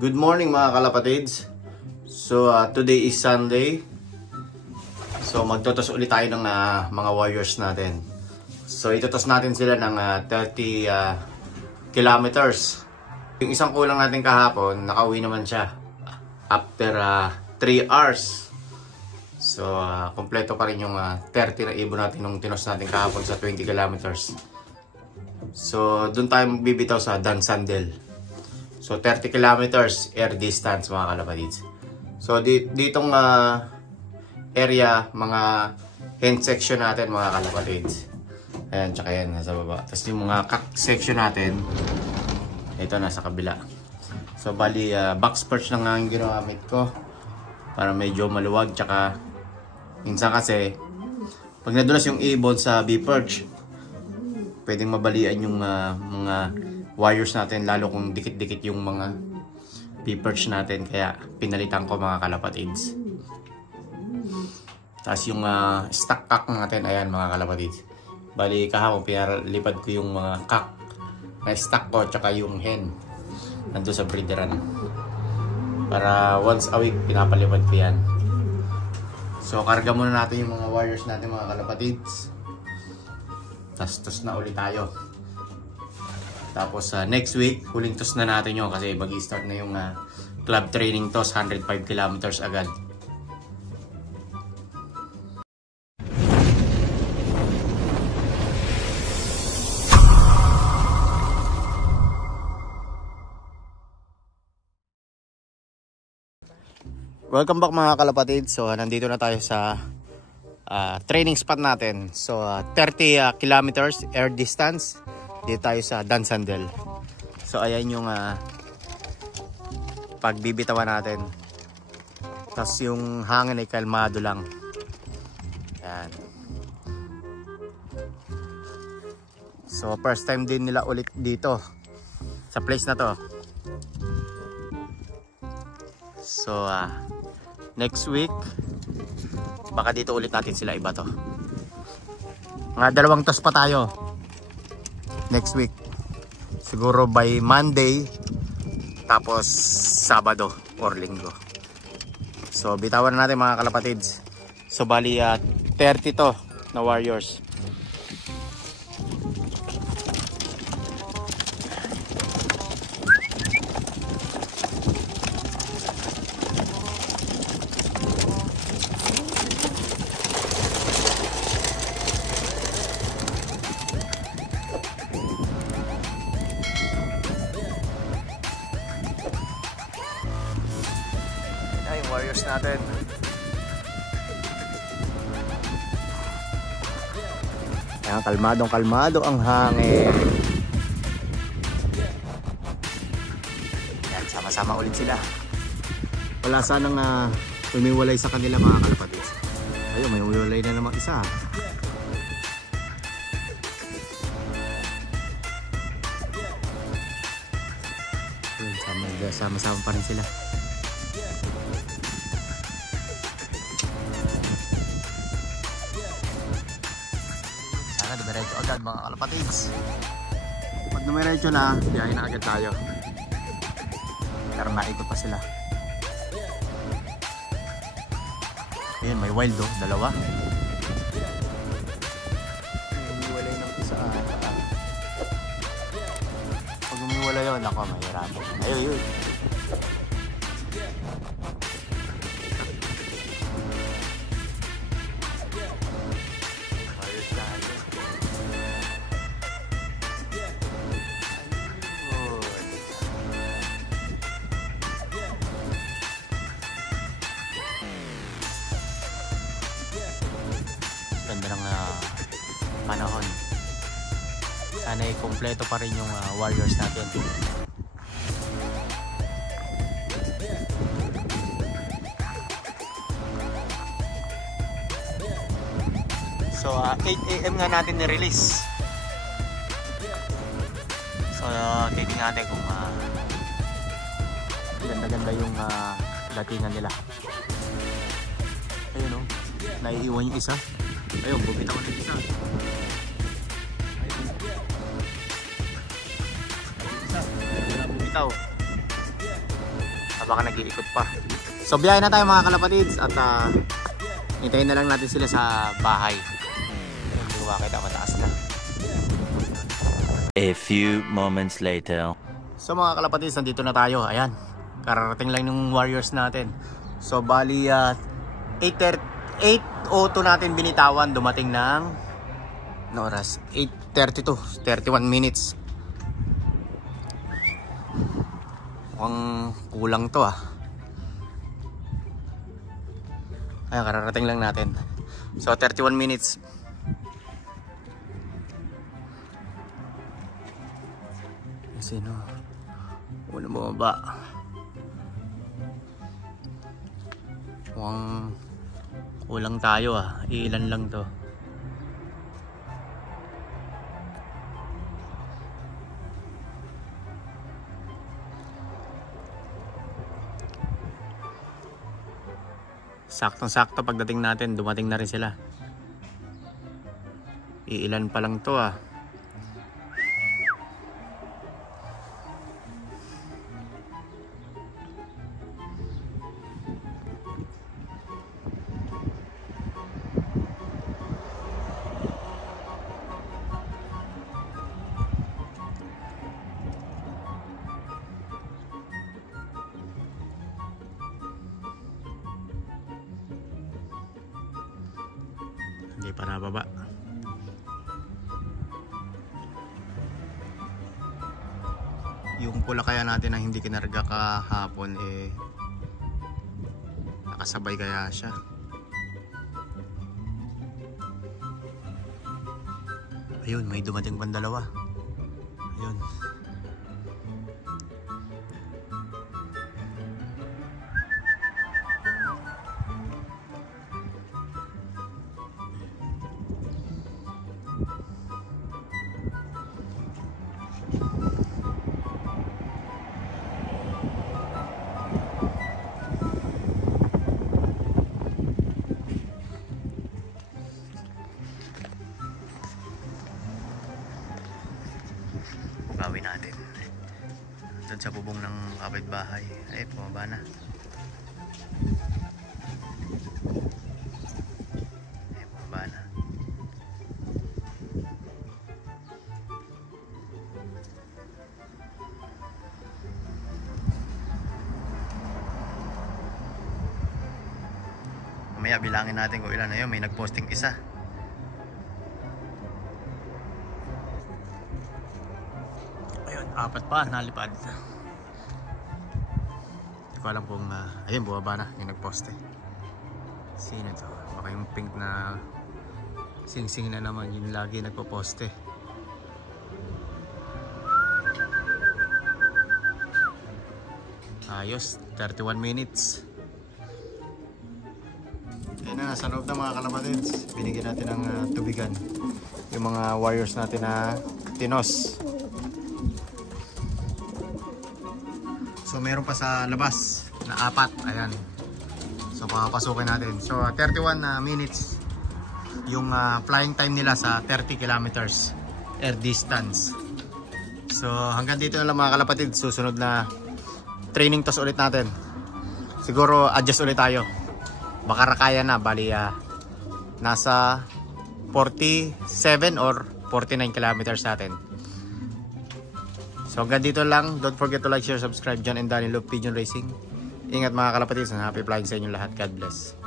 Good morning mga kalapatids. So today is Sunday. So magtotos ulit tayo ng mga warriors natin. So itotos natin sila ng 30 kilometers. Yung isang kulang natin kahapon, nakauwi naman siya after 3 hours. So kompleto pa rin yung 30 na ibon natin nung tinos natin kahapon sa 20 kilometers. So dun tayo magbibitaw sa Dan Sandel. So 30 kilometers air distance mga kalapatids. So ditong area, mga hand section natin mga kalapatids. Ayan, tsaka yan nasa baba. Tapos yung mga cock section natin, ito nasa kabila. So bali box perch lang ang ginamit ko para medyo maluwag. Tsaka minsan kasi pag nadulas yung ibon sa B-perch, pwedeng mabalian yung mga wires natin, lalo kung dikit-dikit yung mga B-perch natin. Kaya pinalitan ko mga kalapatids. Tapos yung stock cock natin, ayan mga kalapatids. Bali kahapon pinalipad ko yung mga cock na stock ko, tsaka yung hen nandun sa breederan. Para once a week pinapalipad ko yan. So karga muna natin yung mga wires natin mga kalapatids. Tapos na ulit tayo. Tapos next week, huling toss na natin yun kasi mag-i-start na yung club training toss, 105 kilometers agad. Welcome back mga kalapatid. So nandito na tayo sa training spot natin. So 30 kilometers air distance. Dito tayo sa Dan Sandel. So ayan yung pagbibitawan natin. Tapos yung hangin ay kalmado lang. Ayan. So first time din nila ulit dito sa place na to. So next week baka dito ulit natin sila iba to. Mga 2 toss pa tayo next week. Siguro by Monday, tapos Sabado or Linggo. So bitawan na natin mga kalapatids. So bali 30 to na warriors. Warriors natin. Ayan, kalmadong-kalmado ang hangin. Ayan, sama-sama ulit sila. Wala sanang umiwalay sa kanila mga kalapatids. Ayun, may umiwalay na naman isa. Ayun, sama-sama pa rin sila. Dumiretso agad mga kalapatids. Pag dumiretso na, biyahe na agad tayo. Pero naikot pa sila. Ayan, may wild oh, 2. Umiwalay ng isa. Pag umiwalay yun, ako mahirap. Ayun. Ganda ng panahon. Sana ay kompleto pa rin yung warriors natin. So 8 AM nga natin ni-release. So titingnan natin kung ganda-ganda yung datingan nila. Ayun oh, naiiwan yung isa. Ayun, bumitaw ulit isa. Ayun. Isa, bumitaw. baka nag-iikot pa. So biyahe na tayo mga kalapatids at hintayin na lang natin sila sa bahay. Hindi ko makita, mataas na. A few moments later. So mga kalapatids, nandito na tayo. Ayan, kararating lang yung Warriors natin. So bali 8:02 natin binitawan, dumating ng oras 8:32, 31 minutes. Mukhang kulang to Ayan, kararating lang natin. So 31 minutes. Sino? Una bumaba. Mukhang kulang tayo Ilan lang to. Saktong-sakto pagdating natin, dumating na rin sila. Ilan pa lang to Hindi pa nababa. Yung pula kaya natin na hindi kinarga kahapon nakasabay kaya siya. Ayun, may dumating pang dalawa. Ayun. Bawi natin doon sa bubong ng kapitbahay. Ay, pumaba na. Ay, pumaba na. Mamaya bilangin natin kung ilan na yun. May nagposting isa. Apat pa nalipad. Hindi ko alam kung ayun, bumaba na yung nagposte. Sino to? Baka yung pink na sing-sing na naman, yun lagi nagpo-poste. Ayos, 31 minutes. Ayun na, nasa loob na mga kalapatids. Binigyan natin ng tubigan yung mga warriors natin na tinos. So meron pa sa labas na 4. Ayan. So papasukin natin. So 31 minutes yung flying time nila sa 30 kilometers air distance. So hanggang dito na lang mga kalapatid. Susunod na training toss ulit natin. Siguro adjust ulit tayo. Baka kaya na. Bali nasa 47 or 49 kilometers natin. So hanggang dito lang. Don't forget to like, share, subscribe. John and Danny Love Pigeon Racing. Ingat mga kalapatids. Happy flying sa inyo lahat. God bless.